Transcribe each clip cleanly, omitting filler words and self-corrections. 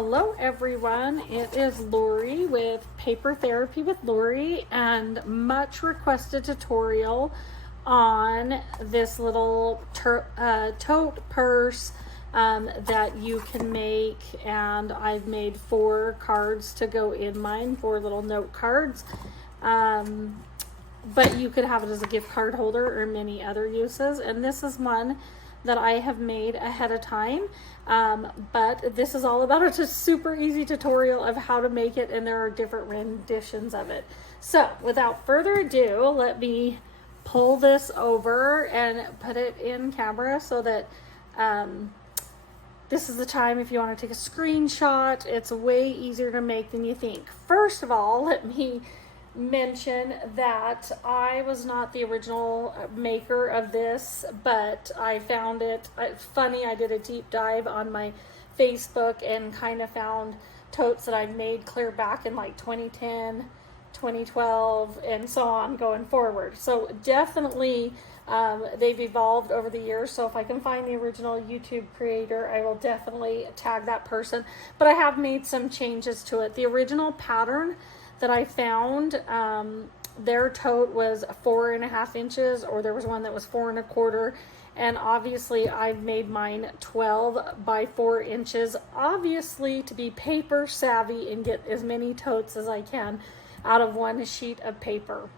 Hello everyone, it is Lori with Paper Therapy with Lori, and much requested tutorial on this little tote purse that you can make. And I've made 4 cards to go in mine, 4 little note cards, but you could have it as a gift card holder or many other uses. And this is one that I have made ahead of time, but this is all about a super easy tutorial of how to make it, and there are different renditions of it. So without further ado, let me pull this over and put it in camera so that this is the time if you want to take a screenshot. It's way easier to make than you think. First of all, let me mention that I was not the original maker of this, but I found it funny. I did a deep dive on my Facebook and kind of found totes that I made clear back in like 2010, 2012, and so on going forward. So definitely they've evolved over the years. So if I can find the original YouTube creator, I will definitely tag that person. But I have made some changes to it. The original pattern that I found, their tote was 4.5 inches, or there was one that was 4.25, and obviously I've made mine 12 by 4 inches, obviously to be paper savvy and get as many totes as I can out of one sheet of paper.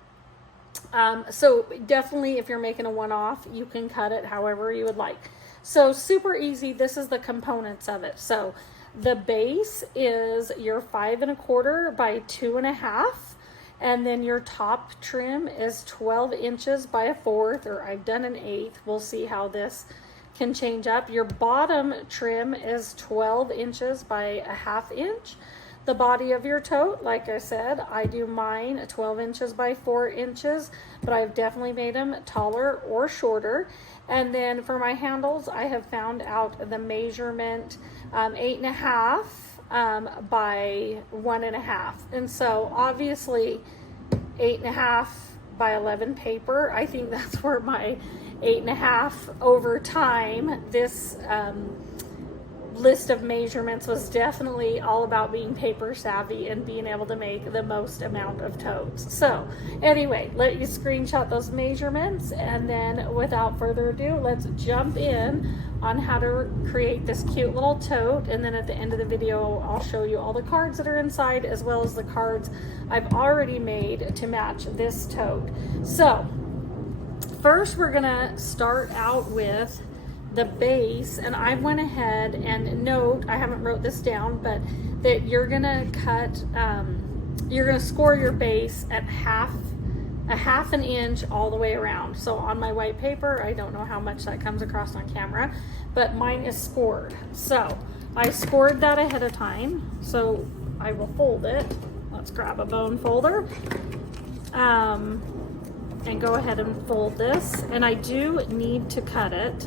So definitely if you're making a one-off, you can cut it however you would like. So super easy. This is the components of it. So the base is your 5.25 by 2.5, and then your top trim is 12 inches by 1/4, or I've done an 1/8. We'll see how this can change up. Your bottom trim is 12 inches by 1/2 inch. The body of your tote, like I said, I do mine 12 inches by 4 inches, but I've definitely made them taller or shorter. And then for my handles, I have found out the measurement 8.5 by 1.5. And so obviously 8.5 by 11 paper, I think that's where my 8.5 over time, this list of measurements was definitely all about being paper savvy and being able to make the most amount of totes. So anyway, let you screenshot those measurements, and then without further ado, let's jump in on how to create this cute little tote. And then at the end of the video, I'll show you all the cards that are inside, as well as the cards I've already made to match this tote. So first we're gonna start out with the base, and I went ahead and note, I haven't wrote this down, but that you're gonna cut, you're gonna score your base at a half an inch all the way around. So on my white paper, I don't know how much that comes across on camera, but mine is scored. So I scored that ahead of time. So I will fold it. Let's grab a bone folder and go ahead and fold this. And I do need to cut it.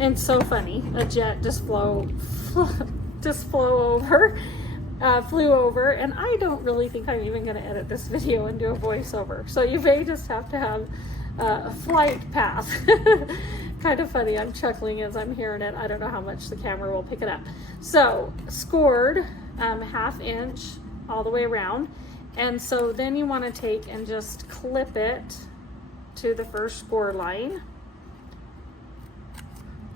And so funny, a jet just flew over, and I don't really think I'm even going to edit this video and do a voiceover. So you may just have to have a flight path. Kind of funny, I'm chuckling as I'm hearing it. I don't know how much the camera will pick it up. So scored 1/2 inch all the way around. And so then you want to take and just clip it to the first score line.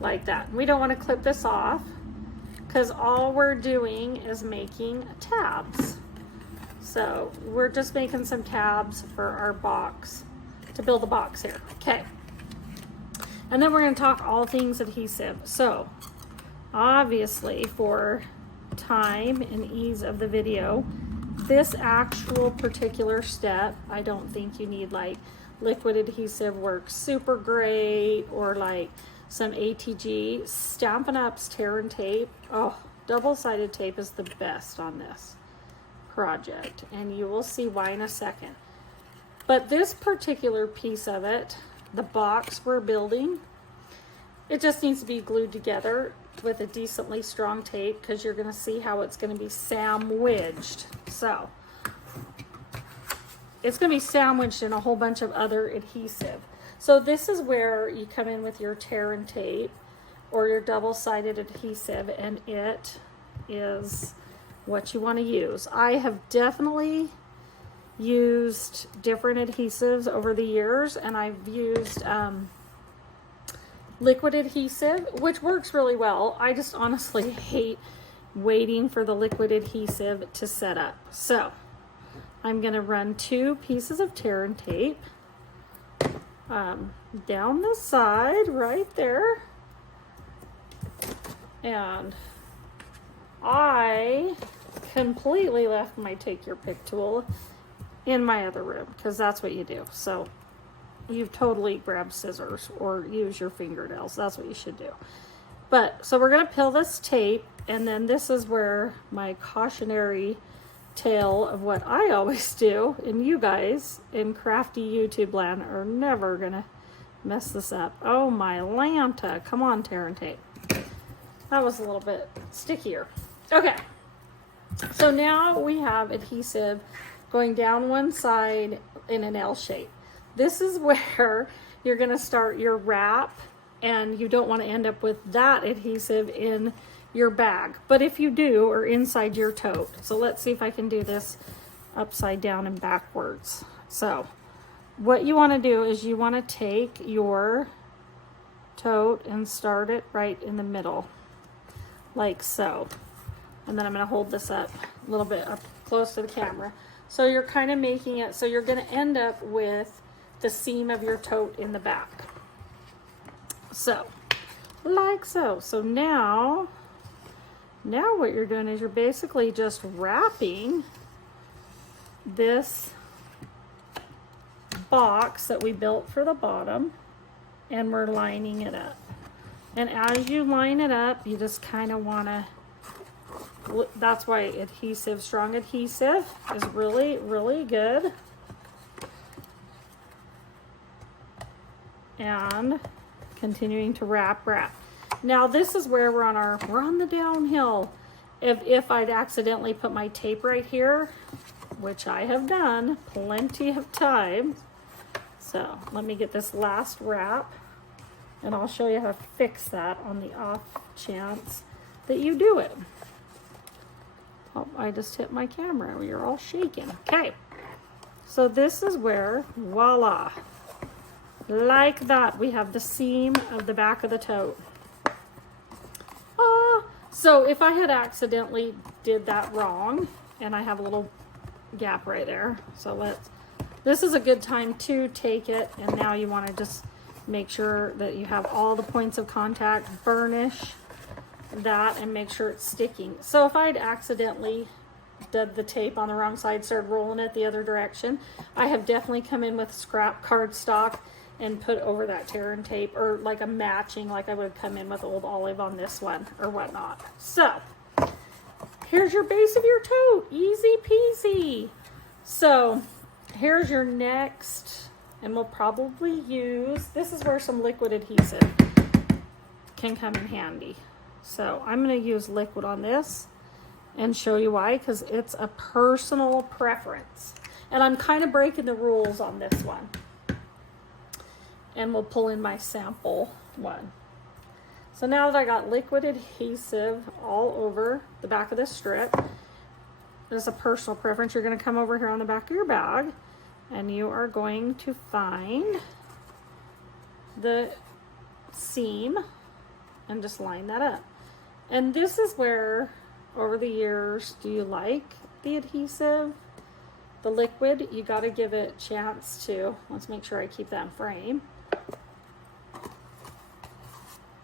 Like that. We don't want to clip this off, because all we're doing is making tabs. So we're just making some tabs for our box, to build a box here. Okay. And then we're going to talk all things adhesive. So obviously, for time and ease of the video, this actual particular step, I don't think you need like liquid adhesive works super great, or like some ATG. Stampin' Up's tear and tape. Oh, double-sided tape is the best on this project, and you will see why in a second. But this particular piece of it, the box we're building, it just needs to be glued together with a decently strong tape, because you're going to see how it's going to be sandwiched. So it's going to be sandwiched in a whole bunch of other adhesive. So this is where you come in with your tear and tape or your double-sided adhesive, and it is what you want to use. I have definitely used different adhesives over the years, and I've used liquid adhesive, which works really well. I just honestly hate waiting for the liquid adhesive to set up. So I'm going to run 2 pieces of tear and tape down the side right there, and I completely left my take your pick tool in my other room, because that's what you do. So you've totally grabbed scissors or use your fingernails. That's what you should do. But so we're going to peel this tape, and then this is where my cautionary tale of what I always do, and you guys in crafty YouTube land are never going to mess this up. Oh my Lanta. Come on, tear and tape. That was a little bit stickier. Okay. So now we have adhesive going down one side in an L shape. This is where you're going to start your wrap, and you don't want to end up with that adhesive in your bag. But if you do, or inside your tote. So let's see if I can do this upside down and backwards. So what you want to do is you want to take your tote and start it right in the middle, like so. And then I'm going to hold this up a little bit up close to the camera. So you're kind of making it so you're going to end up with the seam of your tote in the back. So, like so. So now what you're doing is you're basically just wrapping this box that we built for the bottom, and we're lining it up. And as you line it up, you just kind of want to, that's why adhesive, strong adhesive is really, really good. And continuing to wrap. Now this is where we're on the downhill. If I'd accidentally put my tape right here, which I have done plenty of times. So let me get this last wrap, and I'll show you how to fix that on the off chance that you do it. Oh, I just hit my camera. You're all shaking. Okay. So this is where, voila. Like that, we have the seam of the back of the tote. So if I had accidentally did that wrong, and I have a little gap right there, so this is a good time to take it, and now you want to just make sure that you have all the points of contact, burnish that, and make sure it's sticking. So if I'd accidentally did the tape on the wrong side, started rolling it the other direction, I have definitely come in with scrap cardstock and put over that tear and tape, or like a matching, like I would come in with old olive on this one or whatnot. So here's your base of your tote, easy peasy. So here's your next, and we'll probably use, this is where some liquid adhesive can come in handy. So I'm going to use liquid on this and show you why, because it's a personal preference, and I'm kind of breaking the rules on this one. And we'll pull in my sample one. So now that I got liquid adhesive all over the back of this strip, there's a personal preference. You're going to come over here on the back of your bag, and you are going to find the seam and just line that up. And this is where, over the years, do you like the adhesive, the liquid? You got to give it a chance to, let's make sure I keep that in frame.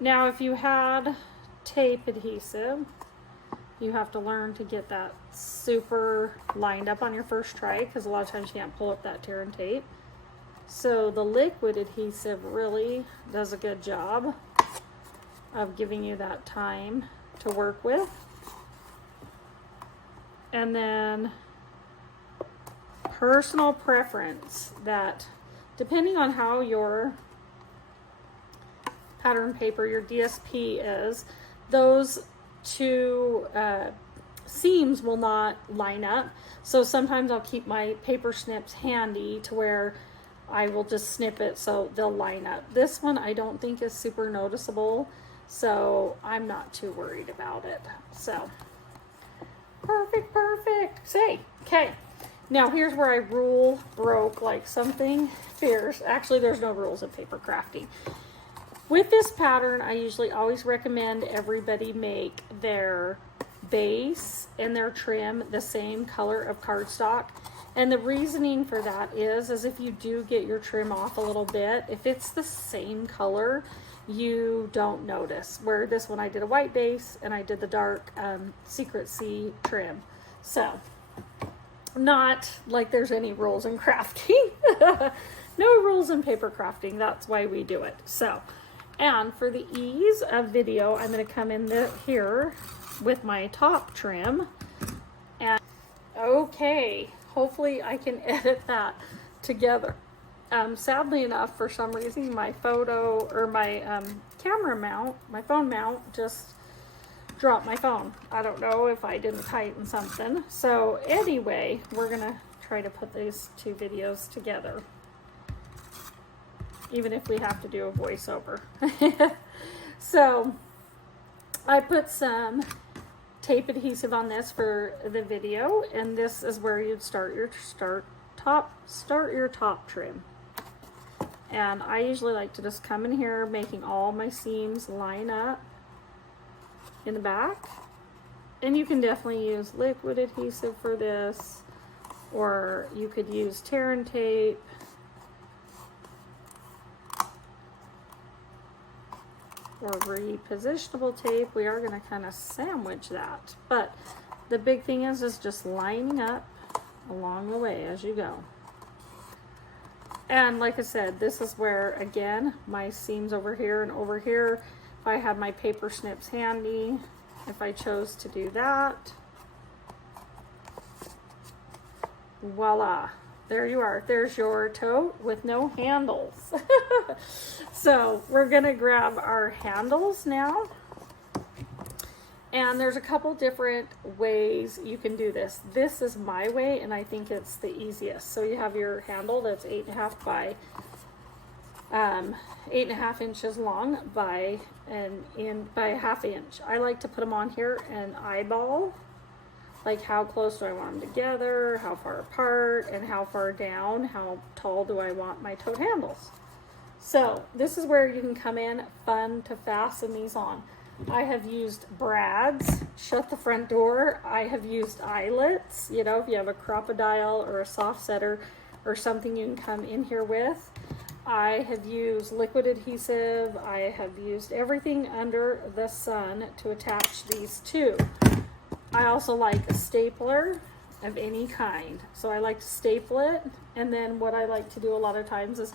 Now, if you had tape adhesive, you have to learn to get that super lined up on your first try, because a lot of times you can't pull up that tear and tape. So the liquid adhesive really does a good job of giving you that time to work with. And then personal preference, that depending on how your pattern paper, your DSP is, those two seams will not line up. So sometimes I'll keep my paper snips handy to where I will just snip it so they'll line up. This one I don't think is super noticeable, so I'm not too worried about it. So perfect, perfect. Say, okay. Now here's where I rule broke like something fierce. Actually, there's no rules in paper crafting. With this pattern, I usually always recommend everybody make their base and their trim the same color of cardstock. And the reasoning for that is if you do get your trim off a little bit, if it's the same color, you don't notice. Where this one I did a white base and I did the dark Secret Sea trim. So, not like there's any rules in crafting. No rules in paper crafting. That's why we do it. So, and for the ease of video, I'm going to come in here with my top trim. And okay, hopefully I can edit that together. Sadly enough, for some reason, my photo or my camera mount, my phone mount, just dropped my phone. I don't know if I didn't tighten something. So anyway, we're going to try to put these two videos together, even if we have to do a voiceover. So I put some tape adhesive on this for the video, and this is where you'd start your top trim. And I usually like to just come in here making all my seams line up in the back. And you can definitely use liquid adhesive for this, or you could use tear and tape. Or repositionable tape. We are going to kind of sandwich that, but the big thing is just lining up along the way as you go. And like I said, this is where, again, my seams over here and over here, if I have my paper snips handy, if I chose to do that, voila, there you are. There's your tote with no handles. So we're gonna grab our handles now. And there's a couple different ways you can do this. This is my way, and I think it's the easiest. So you have your handle that's 8.5 by 8.5 inches long by a half inch. I like to put them on here and eyeball, like how close do I want them together, how far apart, and how far down, how tall do I want my tote handles. So this is where you can come in fun to fasten these on. I have used brads, shut the front door. I have used eyelets, you know, if you have a crocodile or a soft setter or something you can come in here with. I have used liquid adhesive. I have used everything under the sun to attach these to. I also like a stapler of any kind. So I like to staple it, and then what I like to do a lot of times is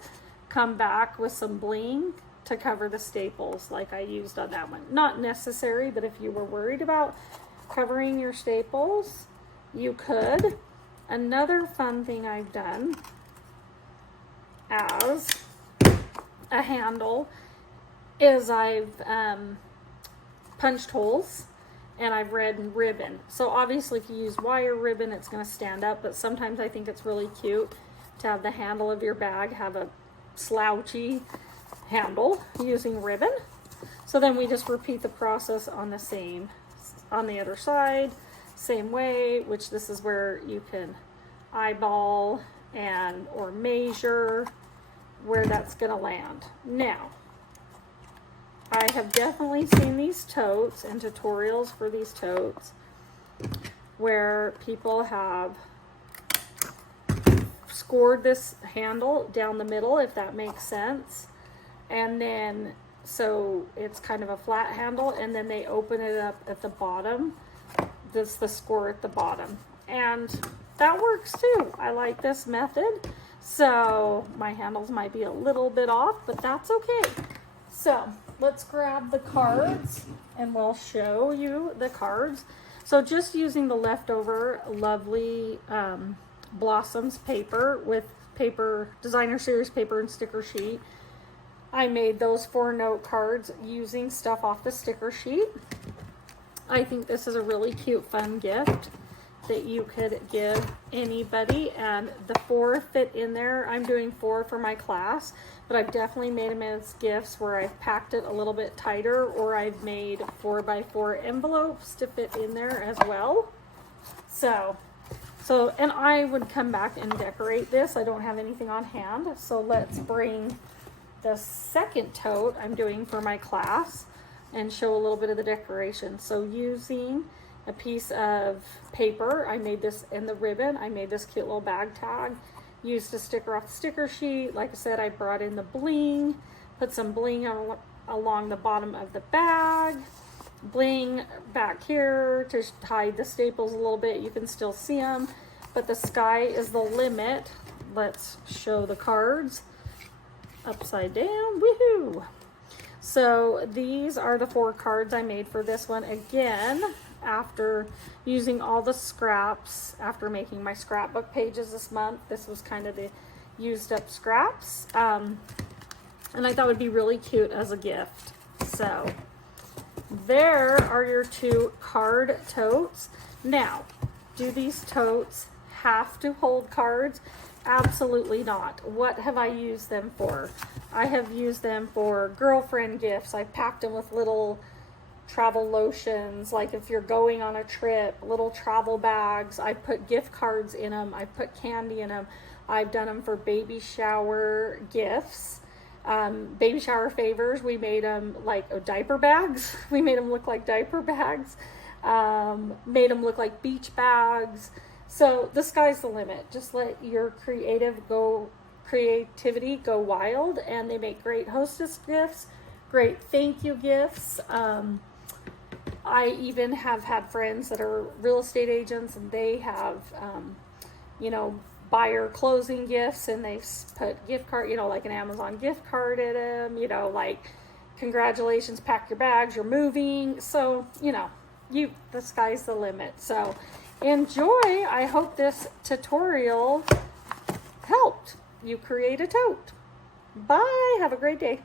come back with some bling to cover the staples like I used on that one. Not necessary, but if you were worried about covering your staples, you could. Another fun thing I've done as a handle is I've punched holes and I've red ribbon. So obviously if you use wire ribbon, it's going to stand up, but sometimes I think it's really cute to have the handle of your bag have a slouchy handle using ribbon. So then we just repeat the process on the other side, same way, which this is where you can eyeball and or measure where that's going to land. Now, I have definitely seen these totes and tutorials for these totes where people have scored this handle down the middle, if that makes sense. And then, so it's kind of a flat handle, and then they open it up at the bottom. That's the score at the bottom. And that works too. I like this method. So my handles might be a little bit off, but that's okay. So let's grab the cards and we'll show you the cards. So just using the leftover lovely Blossoms paper with paper, designer series paper and sticker sheet. I made those 4 note cards using stuff off the sticker sheet. I think this is a really cute, fun gift. that you could give anybody, and the 4 fit in there. I'm doing 4 for my class, but I've definitely made them as gifts where I've packed it a little bit tighter, or I've made 4x4 envelopes to fit in there as well. So, and I would come back and decorate this. I don't have anything on hand, so let's bring the second tote I'm doing for my class and show a little bit of the decoration. So using a piece of paper, I made this in the ribbon. I made this cute little bag tag, used a sticker off the sticker sheet. Like I said, I brought in the bling, put some bling along the bottom of the bag, bling back here to hide the staples a little bit. You can still see them, but the sky is the limit. Let's show the cards upside down. Woohoo! So these are the 4 cards I made for this one. Again, after using all the scraps, after making my scrapbook pages this month, this was kind of the used up scraps. And I thought it would be really cute as a gift. So there are your 2 card totes. Now, do these totes have to hold cards? Absolutely not. What have I used them for? I have used them for girlfriend gifts. I packed them with little travel lotions, like if you're going on a trip, little travel bags. I put gift cards in them. I put candy in them. I've done them for baby shower gifts, baby shower favors. We made them like diaper bags. We made them look like diaper bags. Made them look like beach bags. So the sky's the limit. Just let your creativity go wild, and they make great hostess gifts, great thank you gifts. I even have had friends that are real estate agents, and they have, buyer closing gifts, and they put gift card, like an Amazon gift card in them, like congratulations, pack your bags, you're moving. So, the sky's the limit. So enjoy. I hope this tutorial helped you create a tote. Bye. Have a great day.